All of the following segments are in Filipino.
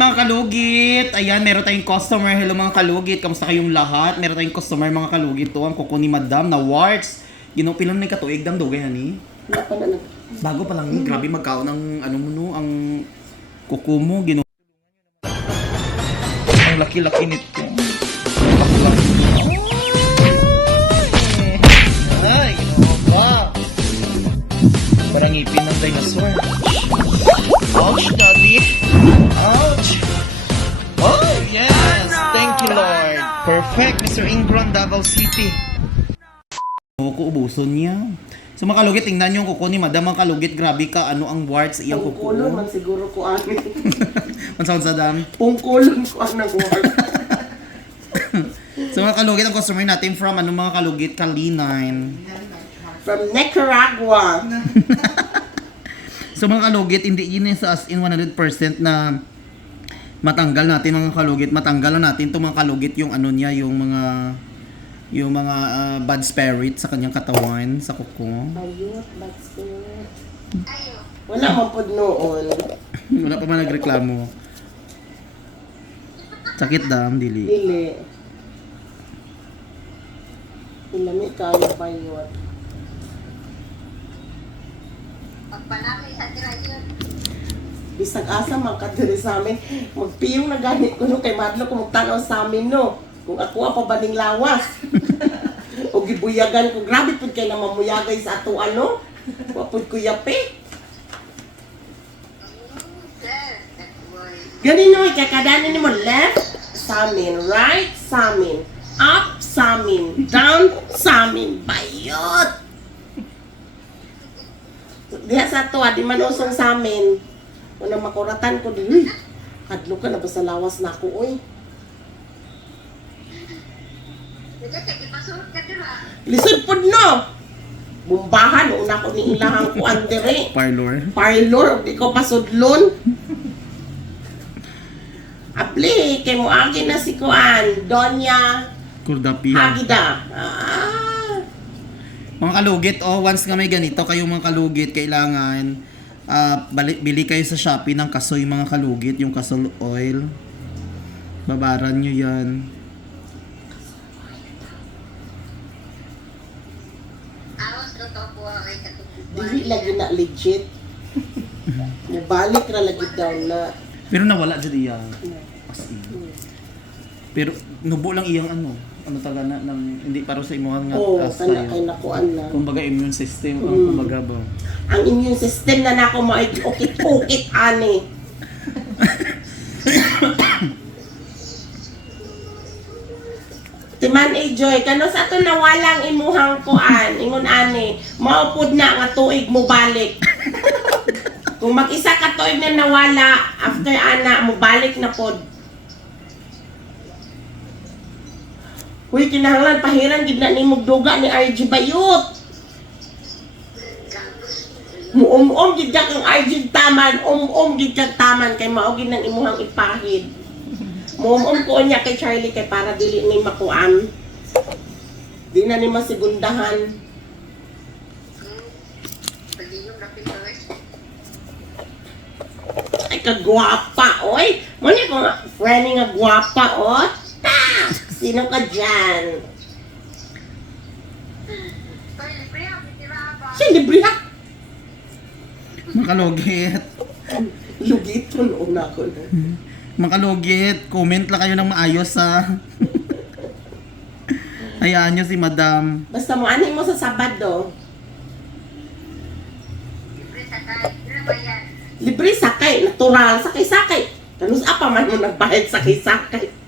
mga kalugit! Ayan, meron tayong customer. Hello mga kalugit. Kamusta kayong lahat? Meron tayong customer mga kalugit. To ang kuko ni Madam na warts. Ginupilan na katuig dam dugay hani. Wala pa na. Bago pa lang ni, grabe magkaon ng ano mo no, ang kuko mo ginu. Ang laki-laki nito. Laki-laki. Ay, ginawa pa. Parang ngipin ng dinosaur. Ouch, daddy. Ouch. Oh, yes. Thank you, Lord. Perfect, Mr. Ingram, Davao City. Kuko ubuson niya. So mga kalugit, tingnan niyo yung kuko ni Madam. Ang kalugit, grabe ka. Ano ang warts iyang kuko? Pungkulon man siguro ko ani. Mansahod sa dam. Pungkulon ko ang nag-work. So mga kalugit, ang customer natin from ano mga kalugit? Kalinine. From Nicaragua. So mga kalugit, hindi yun sa as in 100% na matanggal natin mga kalugit. Matanggal na natin itong mga kalugit yung ano niya, yung mga bad spirit sa kanyang katawan, sa kuko. Bayot, bad spirit. Wala man pod noon. Wala pa man nagreklamo. Sakit dam, dili. Dili. Ilami kayo bayot. Pagpanami sa tira yun. Bisag asa makadiri sa amin. Magpiyong na ganit ko no kay Madlo kung magtanaw sa amin no. Kung ako pa baning lawas. O gibuyagan ko. Grabe po kayo na mamuyagay sa ato ano. Wapod ko yapi. Ganun no, kakadanin mo left sa amin, right sa amin, up sa amin, down sa amin. Bayot! Diha sa to, di man usong sa amin. Unang makuratan ko, di, kadlo ka na ba sa lawas na ako, oy. Lisod po no! Bumbahan, una ko ni ilahang ko andere. Parlor. Parlor, di ko pasudlon. Apli, kay mo agi na si Kuan, Donya Kurdapia. Agida. Mga kalugit, once nga may ganito kayong mga kalugit, kailangan bili kayo sa Shopee ng kasoy mga kalugit, yung kasol oil. Babaran nyo yan. Dili lagi na legit. Nabalik na lagi daw na. Pero nawala dyan iyang. As in. Pero nubo lang iyang ano talaga na ng hindi para sa imuhan nga Oo, style. kay nakuan na. Kumbaga immune system, kumbaga ba. Ang immune system na nako maikit-ukit ani. Timan Joy, kano sa to nawalang imuhang kuan, ingon ani, maupod na nga tuig mo balik. Kung mag-isa ka tuig na nawala, after ana mo balik na pod. Uy, kinahanglan pahiran gid na nimog duga ni RG Bayot. Muom-om gid ka kang RG taman, gid ka taman kay mao gid nang imuhang ipahid. Muom ko niya kay Charlie kay para dili ni makuan. Di na ni masigundahan. Ay kagwapa, oy. Mo ni ko nga friend nga gwapa, oh. Ta! Sino ka dyan? Siya libre ha? Mga kalugit. Lugit po noon ako na. Mga kalugit, comment lang kayo ng maayos ha. Hayaan nyo si Madam. Basta mo, anin mo sa Sabado? Libre sakay. Natural. Sakay-sakay. Tanus apa man mo nagbayad sakay-sakay.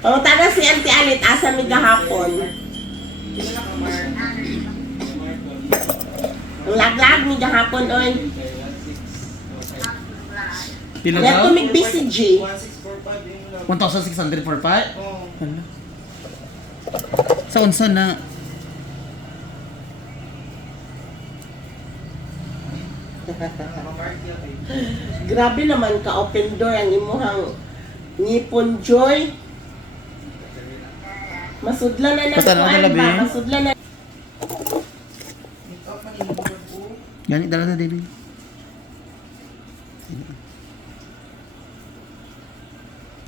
O, tada si Auntie Alit, asa mi gahapon. Ang laglag mi gahapon, oy. Pila Let daw? ko mig BCG. 1,600 for pat? Hala. Sa unsa na? Grabe naman ka open door ang imuhang ngipon joy. Masudlan na Patanaw na kuan labi. ba? Masudlan na. Gani dala na dili.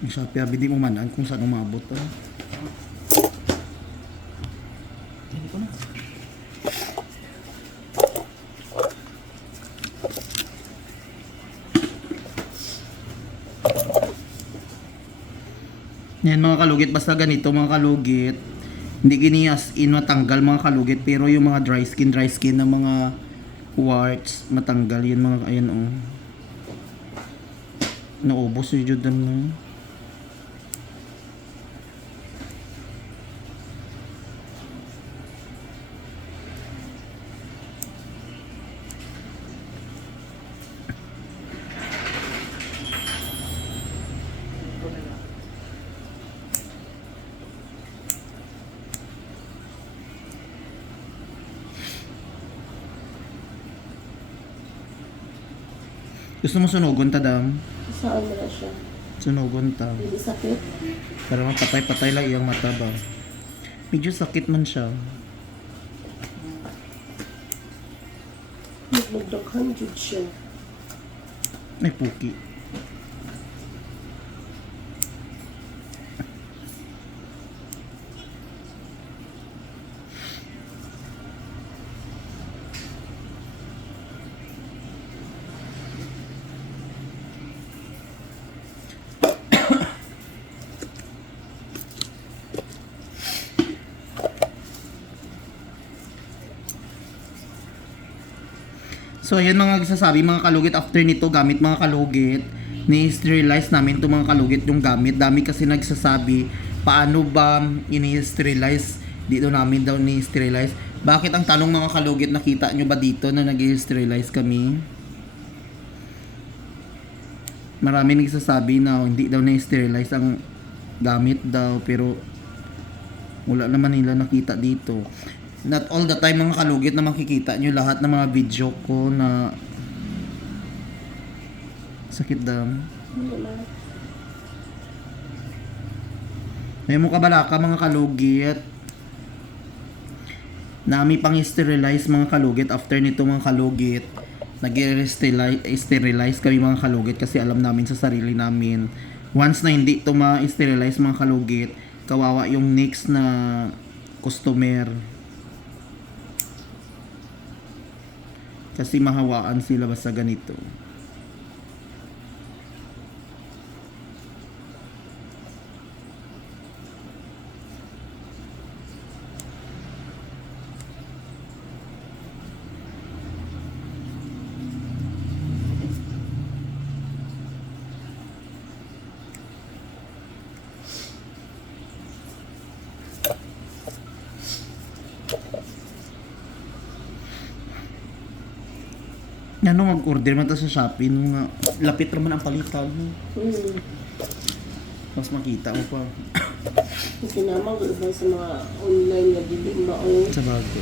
Ang Shopee, hindi mo manan kung saan umabot to. Hindi ko na. Yan mga kalugit, basta ganito mga kalugit. Hindi gini as in matanggal mga kalugit, pero yung mga dry skin ng mga warts, matanggal yun mga, ayan oh. Naubos yung judan na. Gusto mo sunugon ta, dam? Saan mo na siya? Sunugon ta. Hindi sakit. Para mapatay-patay lang iyang mata ba? Medyo sakit man siya. Magdaghan jud siya. Ay, puki. So, ayan mga sasabi mga kalugit, after nito gamit mga kalugit, ni-sterilize namin itong mga kalugit yung gamit. Dami kasi nagsasabi, paano ba ini-sterilize? Dito namin daw ni-sterilize. Bakit ang tanong mga kalugit, nakita nyo ba dito na nag-sterilize kami? Marami nagsasabi na hindi daw na-sterilize ang gamit daw, pero wala naman nila nakita dito. Not all the time mga kalugit na makikita nyo lahat ng mga video ko na sakit dam. May mo kabalaka mga kalugit. Nami pang sterilize mga kalugit after nito mga kalugit. Nag-sterilize kami mga kalugit kasi alam namin sa sarili namin. Once na hindi ito ma-sterilize mga kalugit, kawawa yung next na customer. Kasi mahawaan sila basta ganito. Ano mag-order man ta sa Shopee nung lapit naman ang palitan mo. Mas makita mo pa Kasi naman iba sa mga online na dili mao. sa bago.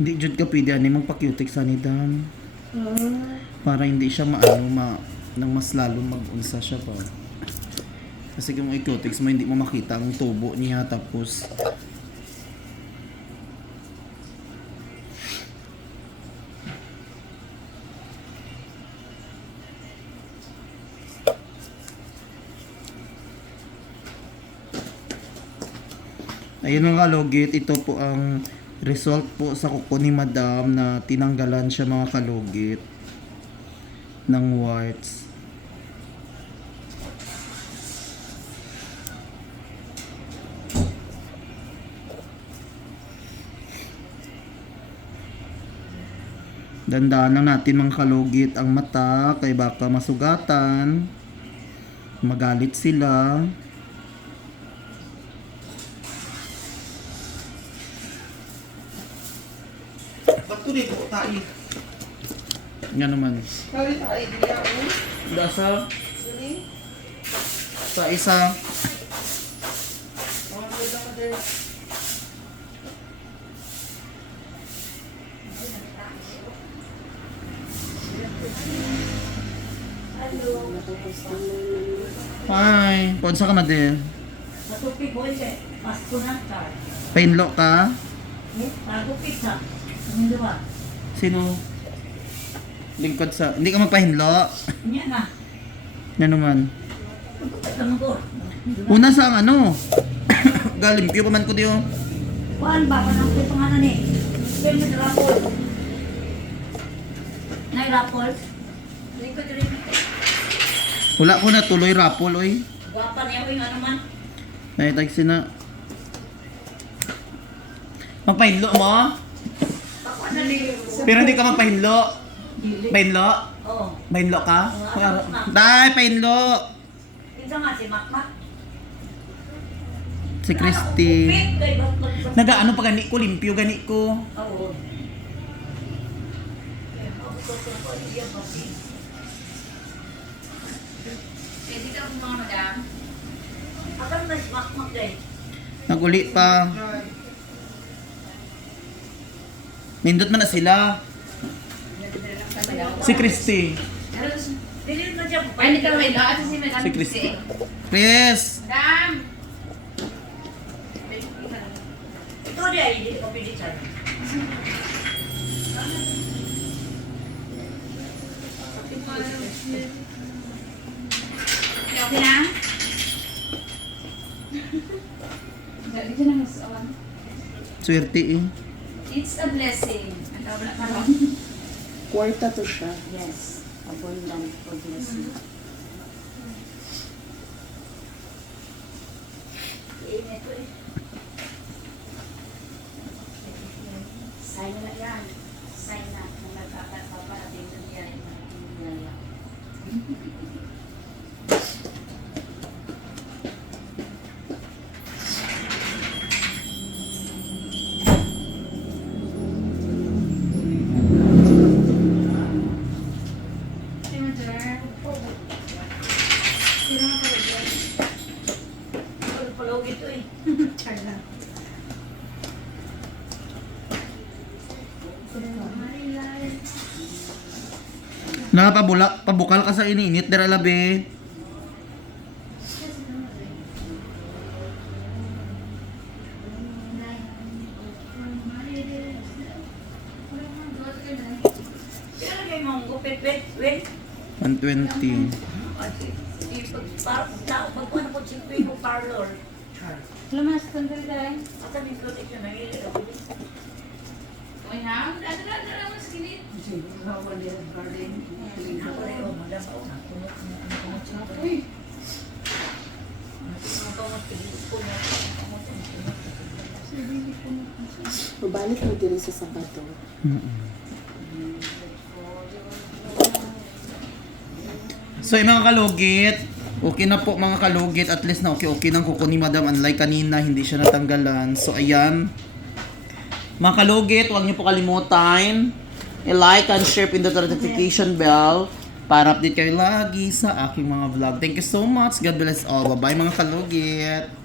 Hindi jud ka pwede ani magpa-cutex sa nidan. Para hindi siya nang mas lalo mag-unsa siya pa. Kasi kung i-cutex mo hindi mo makita ang tubo niya tapos ayun mga kalugit, ito po ang result po sa kuko ni Madam na tinanggalan siya mga kalugit ng warts. Dandaan lang natin mga kalugit ang mata kay baka masugatan, magalit sila. Bato dito tayo. Nga naman. Kali tayo diya oh. Dasa Sorry. sa isa. Oh, wala ka there. Hi. Ponsa ka, Madel? Matupig ko siya. Pasko na ka. Painlo ka? Magupit na. Hindi ba? Sino? Lingkod sa... Hindi ka magpahinlo? Niya na. Yan naman. Tama ko. Una sa ang ano? Galimpyo pa man ko diyo. Kuan ba? Panang ko pangalan eh. Pero may rapol. Nay rapol. Lingkod rin. Wala ko na tuloy rapol, oy. Gapan niya ko yung ano man. Nahitag sina. Magpahinlo mo? Ako na liyo. Pero hindi ka magpahinlo. Dili. Pahinlo? Oo. Pahinlo ka? Dai, pahinlo! Isa nga si Makmak. Si Christy. Kupit kay Bakmak. Nagaano pa gani ko, limpyo gani ko. Oo. Pwede ka mga madam. Akan na si Makmak day. Naguli pa. Nindot man na sila. Si Christy. Dili na siya. Ay, hindi ka may lo. Ito si Madam Si Christy. Chris! Madam! Ito dia hindi ko pwede siya. Okay na? Dali ka na mas on. Swerte eh. It's a blessing. Ang tawag na parang. Kwarta to siya. Yes. Abundant for blessing. Init ko eh. Sign na yan. Sign na. Kung nagkakapaparating na niya yung mga Si Madam. Sino nga pala dyan? Ano pala ito eh. Char lang. Pabukal ka sa ininit, dira labi. Kaya kayo mong gupit-pit. Wait. 120. Magkuhan ako si mo parlor. Lamas, sandali tayo. Asa din ko ito na hili. Uy, ha? Dala mo sa kinit. Ako rin o madapa o. Uy. Mabalik mo diri sa Sabado. So yung mga kalugit, okay na po mga kalugit, at least na okay nang kuko ni Madam, unlike kanina, hindi siya natanggalan. So ayan, mga kalugit, huwag niyo po kalimutan i-like and share, pindot ang notification bell para update kayo lagi sa aking mga vlog. Thank you so much, God bless all, bye bye mga kalugit.